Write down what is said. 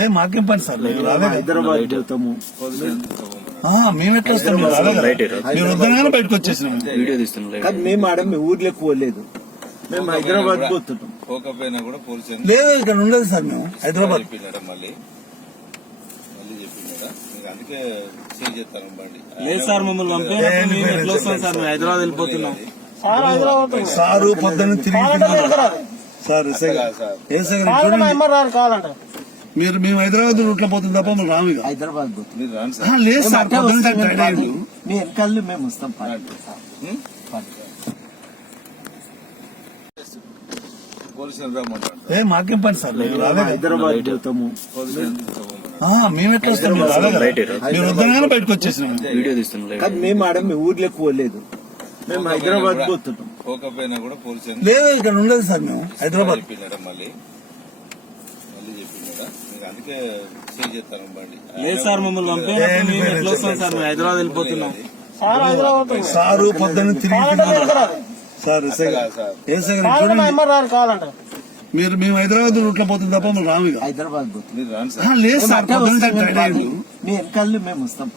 ఏ మాకేం పని సార్. హైదరాబాద్ మేము ఎట్లా వస్తాం. మీరు వద్దనగానే బయటకు వచ్చేసినాం. వీడియో తీస్తున్నాం కానీ మేము ఆడ మేము ఊర్లోకి పోలేదు. మేము హైదరాబాద్ పోతున్నాం పోకపోయినా కూడా లేదు ఇక్కడ ఉండదు సార్ మేము. హైదరాబాద్. చెప్పినాడా మళ్ళీ? మళ్ళీ చెప్పినాడా మీకు అందుకే చేంజ్ చేస్తాను బండి. లేదు సార్ మమ్మల్ని మేము ఎట్లా వస్తాం సార్? మేము హైదరాబాద్ వెళ్ళిపోతున్నాం. సారు పొద్దున్న తిరిగి సార్ చూడండి. మీరు మేము హైదరాబాద్ రూట్లో పోతుంది తప్ప మేము రాము ఇక. హైదరాబాద్ పోతున్నాం మీరు రాను ఆ, సార్ లేదు మేము సార్ వస్తాం. మీ మేము ఏ మాకేం పని సార్. హైదరాబాద్ పోతాము. మేము ఎట్లా వస్తాం. మీరు వద్దనగానే బయటకు వచ్చేసినాం. వీడియో తీస్తున్నాం మేము ఆడ మేము ఊర్లోకి పోలేదు. మేము హైదరాబాద్ పోతున్నాం పోకపోయినా కూడా లేదు ఇక్కడ ఉండదు సార్ మేము. హైదరాబాద్. మళ్ళీ? మళ్ళీ చెప్పినాడా మీకు అందుకే చేంజ్ చేస్తాను బండి. లేదు సార్ మమ్మల్ని పంపేటప్పుడు మేము ఎట్లా వస్తాం సార్? మేము హైదరాబాద్ వెళ్ళిపోతున్నాం. సారు పొద్దున్న తిరిగి సార్. సార్. మీరు మేము హైదరాబాద్ రూట్లో పోతుంది తప్ప మేము రాము. హైదరాబాద్ పోతున్నాం మీరు రాను ఆ, సార్ లేదు సార్ మేము వస్తాం.